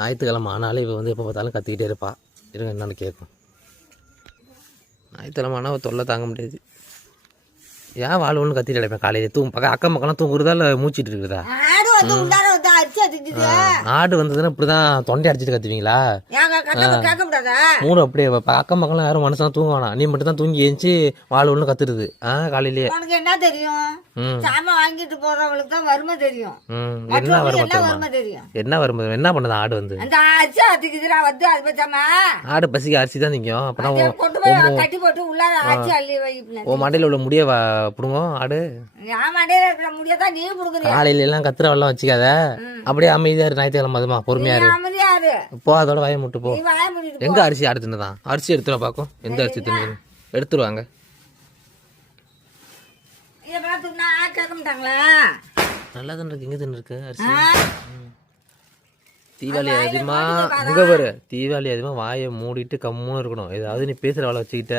ஞாயிற்றுக்கிழமை ஆனாலும் இவ வந்து எப்போ பார்த்தாலும் கத்திக்கிட்டே இருப்பா. இருங்க என்னன்னு கேட்கும். ஞாயிற்றுக்கிழமை ஆனால் தொல்லை தாங்க முடியாது. ஏன் வாழ்வுன்னு கத்திட்டு கிடப்பேன் காலையில் அக்கம் பக்கம்லாம் தூங்குறதா இல்லை மூச்சிட்டு இருக்குதா? ஆடு வந்ததுன்னா இப்படிதான் தொண்டை அடிச்சுட்டு கத்துவீங்களா? மூணு அப்படியே அக்கம் பக்கம்லாம் யாரும் மனுஷன் தூங்க வேணாம். நீ மட்டும் தான் தூங்கி ஏஞ்சி வாழ்வுன்னு கத்துருது. காலையிலேயே என்ன தெரியும்? சாமான் வாங்கிட்டு போறவங்களுக்கு தான் வறுமை தெரியும். என்ன வறுமை தெரியும்? என்ன வறுமை? என்ன பண்ணுது ஆடு வந்து? அந்த அரிசி அதுக்குதுடா வந்து அது பச்சாமா ஆடு பசிக்கு அரிசி தான் திங்கும். அப்பதான் கொண்டு போய் கட்டி போட்டு உள்ளார அரிசி அள்ளி வை. ஓ மண்டையில உள்ள முடிய புடுங்கும் ஆடு. என் மண்டையில இருக்கிற முடியதான் நீ புடுங்குற. காலையில எல்லாம் கத்துற வெள்ளம் வச்சுக்காத. அப்படியே அமைதியா இரு. ஞாயிற்றுக்கிழமை அதுமா பொறுமையா இரு. போ அதோட வாயை முட்டு போ. எங்க அரிசி ஆடு தின்னுதான்? அரிசி எடுத்துருவா பாக்கும். எந்த அரிசி தின்னு எடுத்துருவாங்க. நல்லா தான் இருக்கு. எங்க தின்னு இருக்கு அரிசி? தீபாவளி அதிகமா இங்க பாரு. தீபாவளி அதிகமா வாயை மூடிட்டு கம்முன்னு இருக்கணும். ஏதாவது நீ பேசுற வேலை வச்சுக்கிட்ட